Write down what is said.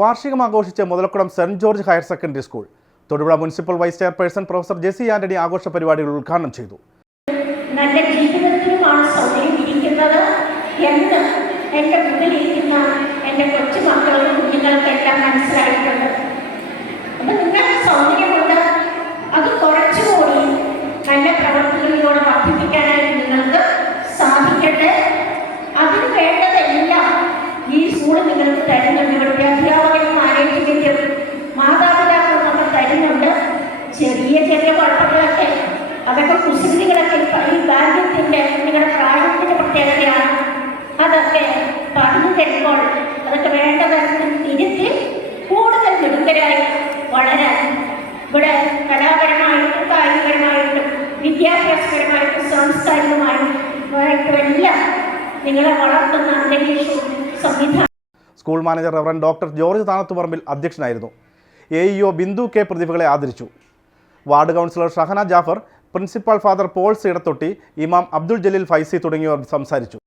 വാർഷികം ആഘോഷിച്ച് Muthalakkulam saint George higher secondary school. Thodupuzha municipal vice chairperson professor Jessy Antony ആഘോഷ പരിപാടികൾ ഉദ്ഘാടനം ചെയ്തു. നല്ല ജീവിതത്തിനുമാണ് സൗകര്യം ഇരിക്കുന്നത് എന്ന് എന്റെ മുന്നിലിരിക്കുന്ന എന്റെ കൊച്ചുമക്കൾക്കും കുഞ്ഞുങ്ങൾക്കെല്ലാം അതൊക്കെ കുസൃതികളൊക്കെ ഈ ബാല്യത്തിന്റെ നിങ്ങളുടെ പ്രായത്തിന്റെ പ്രത്യേകതയാണ്. അതൊക്കെ പറഞ്ഞു തരുമ്പോൾ അതൊക്കെ വേണ്ട തരത്തിൽ തിരുത്തി കൂടുതൽ മിടുക്കരായി വളരാൻ ഇവിടെ കലാപരമായിട്ടും കായികപരമായിട്ടും വിദ്യാഭ്യാസപരമായിട്ടും സാംസ്കാരികമായിട്ടും എല്ലാം നിങ്ങളെ വളർത്തുന്ന അന്തരീക്ഷവും സംവിധാനം school manager reverend doctor George Thanathuparambil അധ്യക്ഷനായിരുന്നു. എ ഇഒ ബിന്ദു കെ പ്രതിഭകളെ ആദരിച്ചു. Ward councillor Shahana Jafar principal father Pauls സീടത്തൊട്ടി ഇമാം അബ്ദുൾ ജലീൽ ഫൈസി തുടങ്ങിയവർ സംസാരിച്ചു.